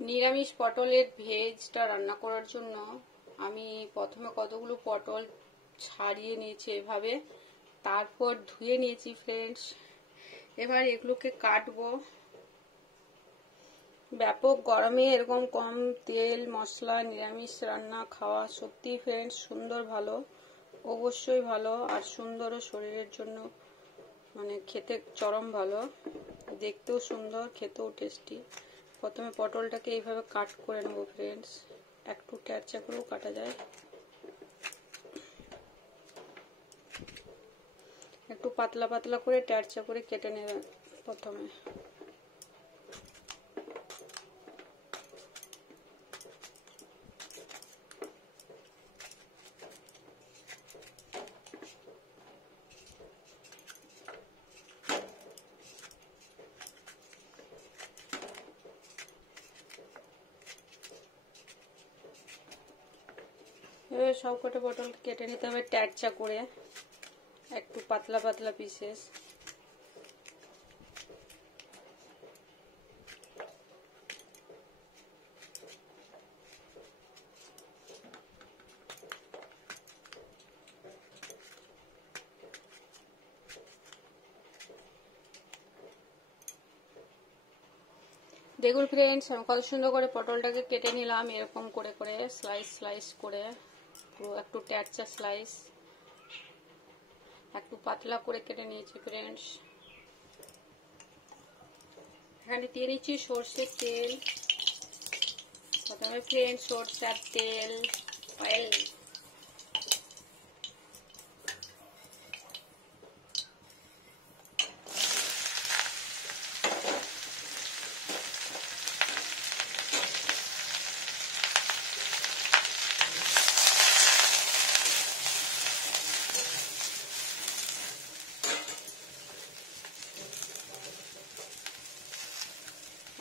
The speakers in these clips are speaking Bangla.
নিরামিষ পটলের ভেজটা রান্না করার জন্য আমি প্রথমে কতগুলো পটল ছাড়িয়ে নিয়েছি এভাবে, তারপর ধুয়ে নিয়েছি ফ্রেন্ডস। এবার এগুলোকে কাটবো। ব্যাপক গরমে এরকম কম তেল মশলা নিরামিষ রান্না খাওয়া সত্যি ফ্রেন্ডস সুন্দর, ভালো, অবশ্যই ভালো, আর সুন্দরও শরীরের জন্য, মানে খেতে চরম ভালো, দেখতেও সুন্দর, খেতেও টেস্টি। প্রথমে পটলটাকে এইভাবে কাট করে নেবো ফ্রেন্ডস, একটু ট্যারচা করেও কাটা যায়, একটু পাতলা পাতলা করে ট্যারচা করে কেটে নেবে প্রথমে। এবার সব কটা পটল কেটে নিতে হবে ট্যারচা করে, একটু পাতলা পাতলা পিসেস। দেখুন ফ্রেন্ডস, আমি কত সুন্দর করে পটলটাকে কেটে নিলাম, এরকম করে করে স্লাইস স্লাইস করে, একটু ট্যারচা স্লাইস, একটু পাতলা করে কেটে নিয়েছি ফ্রেন্ডস। এখানে দিয়ে নিচ্ছি সর্ষের তেল। প্রথমে ফ্রেন্ডস সর্ষের তেল, অয়েল,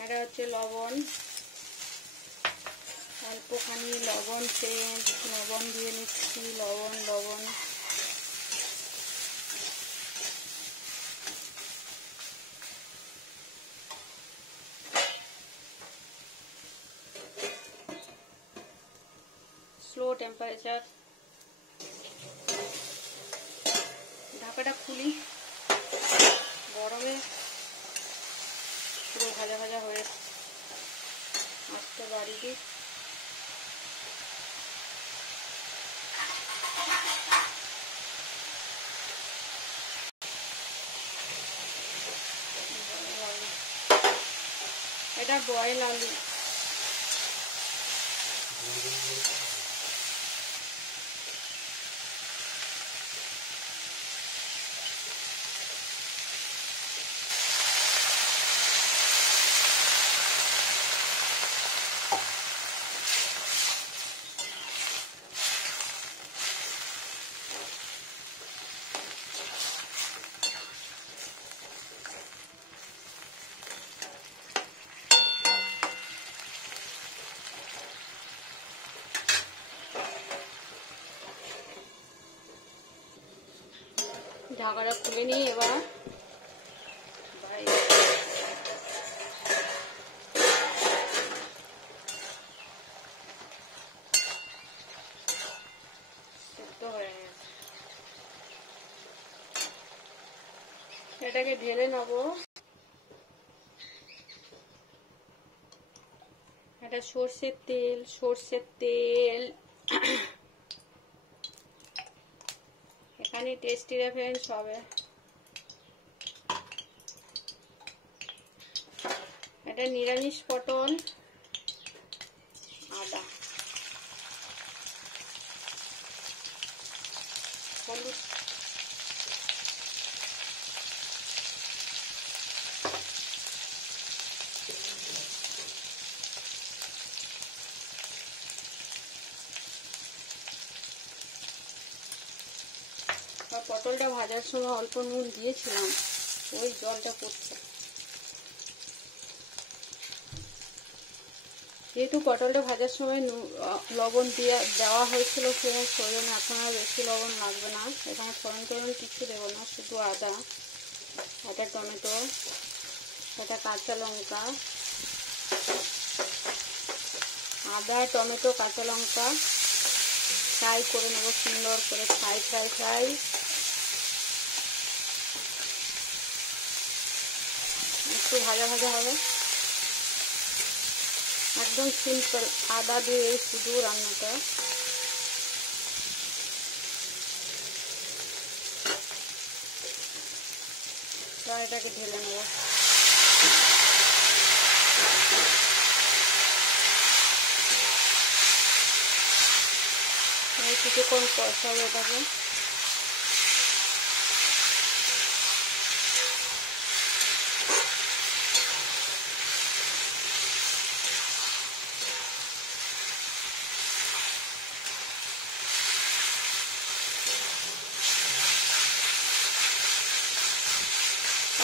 এটা হচ্ছে লবণ, অল্পখানি লবণ ফ্রেন্ডস, লবণ দিয়ে নিচ্ছি, লবণ লবণ। Slow temperature. ঢাকাটা খুলি, গরমে পুরো ভাজা ভাজা হয়ে আসতে বাড়ি দিই। এটা বয়েল আলু। ঢাকাটা খুলে নিই এবার। এটাকে ঢেলে নেবো। এটা সর্ষের তেল, সর্ষের তেল এখানে টেস্টি রেফারেন্স হবে। এটা নিরামিষ পটল, আদা, হলুদ, পটলটা ভাজার সময় অল্প নুন দিয়েছিলাম, ওই জলটা পড়ছে। যেহেতু পটলটা ভাজার সময় লবণ দেওয়া হয়েছিল ফ্রেন্ডস, ওই জন্য এখন আর বেশি লবণ লাগবে না। এখানে ফোড়ন টোড়ন কিছু দেবো না, শুধু আদা, একটা টমেটো, একটা কাঁচা লঙ্কা, আদা, টমেটো, কাঁচা লঙ্কা ফ্রাই করে নেব সুন্দর করে, ফ্রাই ফ্রাই ফ্রাই। একটু ভাজা ভাজা হবে, একদম সিম্পল আদা দিয়ে শুধু রান্নাটা। এটাকে ঢেলে নেব। কিছুক্ষণ কষাবো এটাকে।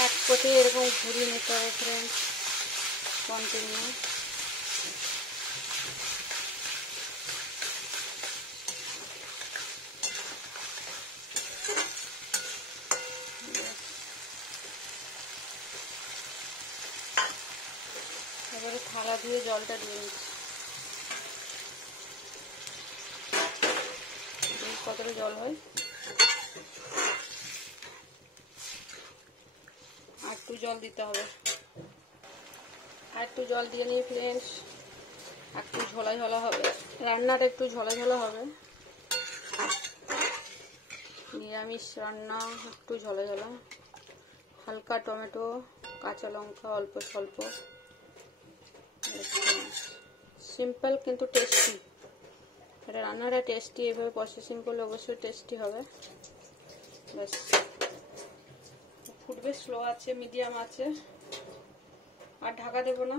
এক কোটে এরকম ঘুরিয়ে নিতে হবে ফ্রেন্ডস, কন্টিনিউ। এবারে থালা ধুয়ে জলটা দিয়ে নিচ্ছি। কতটা জল হয়, আর একটু জল দিতে হবে। আর একটু জল দিয়ে নিই ফ্রেন্ডস, একটু ঝোলা ঝোলা হবে রান্নাটা, একটু ঝোলা ঝোলা হবে। নিরামিষ রান্না, একটু ঝোলা ঝোলা, হালকা টমেটো, কাঁচা লঙ্কা অল্প স্বল্প, সিম্পল কিন্তু টেস্টি। এটা রান্নাটা টেস্টি, এভাবে প্রসেসিং করলে অবশ্যই টেস্টি হবে। ব্যাস, ফুটবে, স্লো আছে, মিডিয়াম আছে, আর ঢাকা দেব না।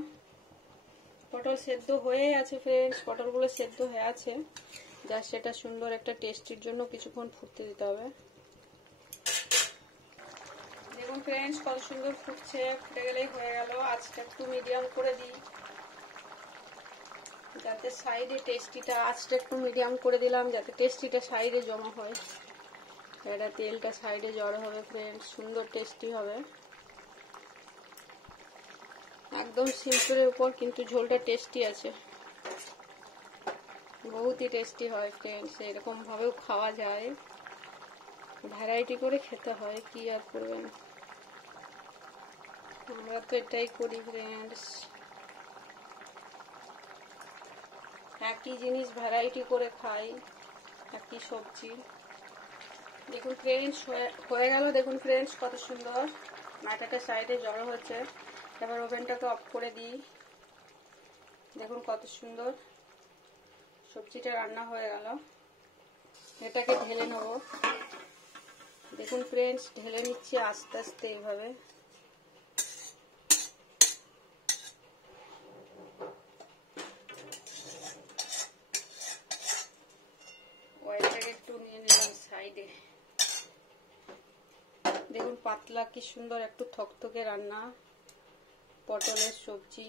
পটল সেদ্ধ হয়ে আছে ফ্রেন্ডস, পটলগুলো সেদ্ধ হয়ে আছে, যা সেটা সুন্দর একটা টেস্টির জন্য কিছুক্ষণ ফুটতে দিতে হবে। দেখুন ফ্রেন্ডস কত সুন্দর ফুটছে, ফুটে গেলেই হয়ে গেল। আজকে একটু মিডিয়াম করে দিই যাতে সাইডে টেস্টিটা, আজটা একটু মিডিয়াম করে দিলাম যাতে টেস্টিটা সাইডে জমা হয়। এটা তেলটা সাইডে জড়ো হবে ফ্রেন্ডস, সুন্দর টেস্টি হবে। একদম সিম্পলের উপর কিন্তু ঝোলটা টেস্টি আছে, বহুতই টেস্টি হয় ফ্রেন্ডস। এরকম ভাবেও খাওয়া যায়, ভ্যারাইটি করে খেতে হয়, কি আর করবেন, আমরা তো এটাই করি ফ্রেন্ডস। একই জিনিস ভ্যারাইটি করে খাই, একই সবজি। দেখুন ফ্রেন্ডস হয়ে গেল, দেখুন ফ্রেন্ডস কত সুন্দর মাথাটা সাইডে জড়ো হচ্ছে। এবার ওভেনটাকে অফ করে দিই। দেখুন কত সুন্দর সবজিটা রান্না হয়ে গেল। এটাকে ঢেলে নেব। দেখুন ফ্রেন্ডস ঢেলে নিচ্ছি আস্তে আস্তে এইভাবে। অয়েলটাকে একটু নিয়ে নিলাম সাইডে। দেখুন পাতলা কি সুন্দর একটু থকথকে রান্না, পটলের সবজি।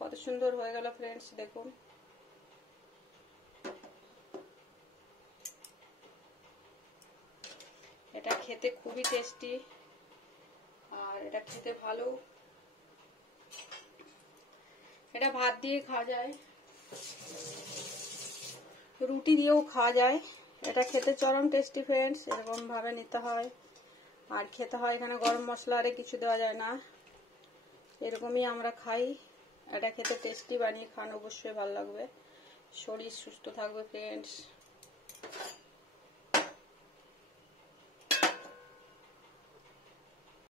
কত সুন্দর হয়ে গেল ফ্রেন্ডস, দেখুন। এটা খেতে খুবই টেস্টি, আর এটা খেতে ভালো। এটা ভাত দিয়ে খাওয়া যায়, রুটি দিয়েও খাওয়া যায়। এটা খেতে চরম টেস্টি ফ্রেন্ডস, এরকম ভাবে নিতে হয়। আর খেতে হয়, এখানে গরম মশলা আরে কিছু দেওয়া যায় না, এরকমই আমরা খাই। এটা খেতে টেস্টি, বানিয়ে খান, অবশ্যই ভালো লাগবে, শরীর সুস্থ থাকবে ফ্রেন্ডস।